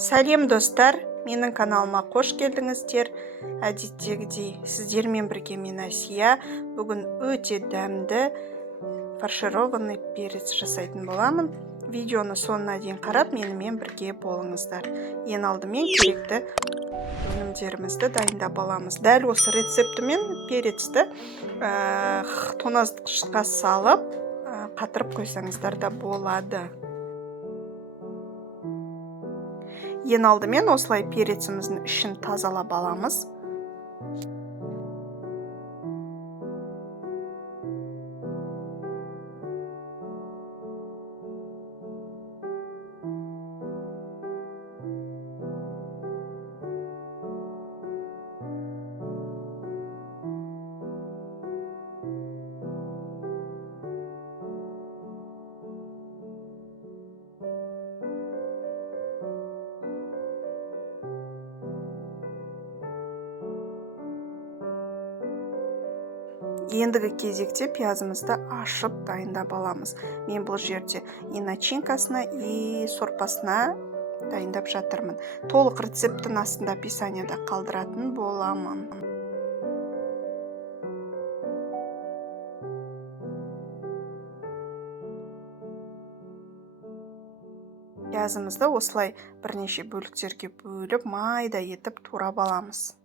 Сәлем достар, менің каналыма қош келдіңіздер. Әдеттегідей сіздермен бірге мен Әсия. Бүгін өте дәмді фаршированный перец жасайтын боламын. Видеоны соңына дейін қарап, менімен бірге болыңыздар. Ең алдымен керекті өнімдерімізді дайындап аламыз. Дәл осы рецептімен перецті тоңазытқышқа салып қатырып қойсаңыздар да болады. Ең алдымен осылай переціміздің ішін тазалап аламыз. Ендігі кезекте пиязымызды ашып дайындап аламыз. Мен бұл жерде и начинкасына, и сорпасына дайындап жатырмын. Толық рецептін астында описанияда қалдыратын боламын. Пиязымызды осылай бірнеше бөліктерге бөліп, майда етіп турап аламыз.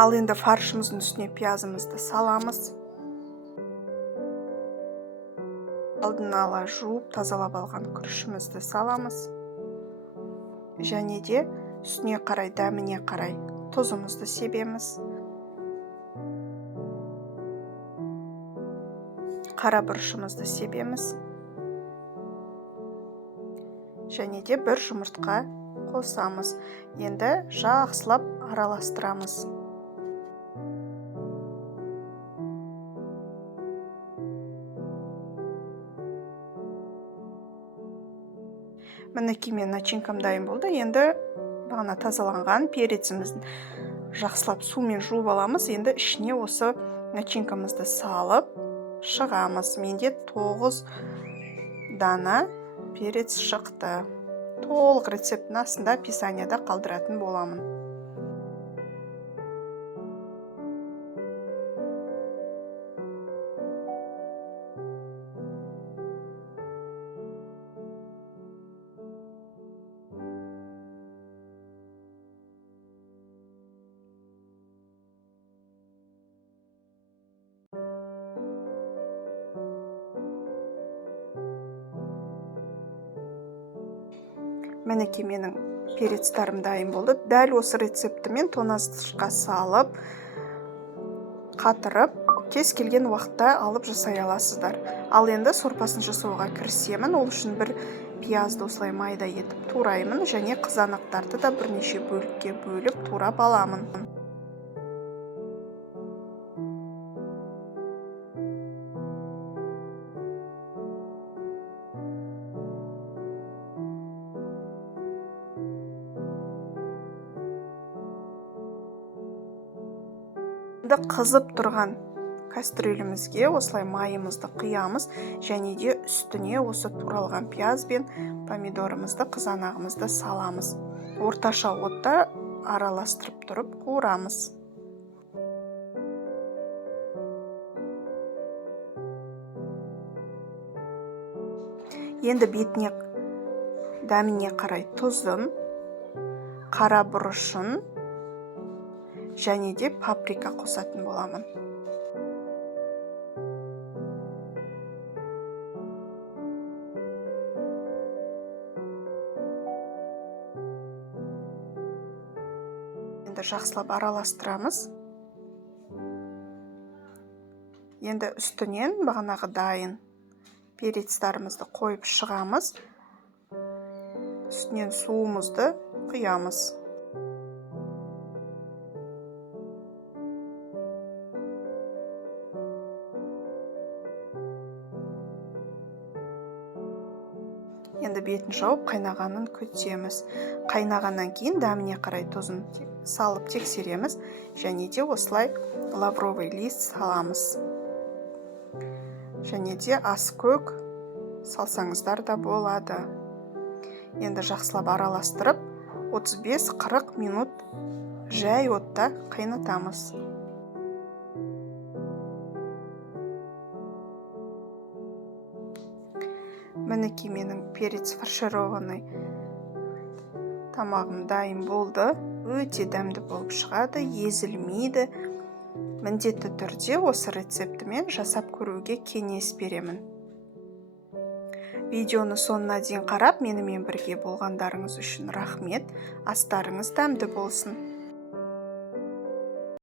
Ал енді фаршымыздың үстіне пиязымызды саламыз. Алдын ала жуып, тазалап алған күрішімізді саламыз. Және де үстіне қарай, дәміне қарай тұзымызды себеміз. Қара бұрышымызды себеміз. Және де бір жұмыртқа қосамыз. Енді жақсылап араластырамыз. Мінекей мен начинкам дайын болды. Енді бағана тазаланған перецімізді жақсылап сумен жуып аламыз. Енді ішіне осы начинкамызды салып шығамыз. Менде 9 дана перец шықты. Толық рецептін астында описанияда қалдыратын боламын. Мінекей менің перецтарым дайын болды. Дәл осы рецептімен тоңазытқышқа салып, қатырып, кез келген уақытта алып жасай аласыздар. Ал енді сорпасын жасауға кірісемін. Ол үшін бір пиязды осылай майда етіп тураймын, және қызанақтарды да бірнеше бөлікке бөліп турап аламын. Қызып тұрған кастрюлемізге осылай майымызды құямыз, және де үстіне осы туралған пияз бен помидорымызды, қызанағымызды саламыз. Орташа отта араластырып тұрып қуырамыз. Енді бетіне, дәміне қарай тұзын, қара бұрышын және де паприка қосатын боламын. Енді жақсылап араластырамыз. Енді үстінен бағанағы дайын перецтарымызды қойып шығамыз. Үстінен суымызды құямыз. Енді бетін жауып қайнағанын күтеміз. Қайнағаннан кейін дәміне қарай тұзын салып тексереміз, және де осылай лавровый лист саламыз. Және де аскөк салсаңыздар да болады. Енді жақсылап араластырып 35-40 минут жай отта қайнатамыз. Мінекей менің перец фаршированный тамағым дайын болды. Өте дәмді болып шығады, езілмейді. Міндетті түрде осы рецептімен жасап көруге кеңес беремін. Видеоны соңына дейін қарап, менімен бірге болғандарыңыз үшін рахмет. Астарыңыз дәмді болсын.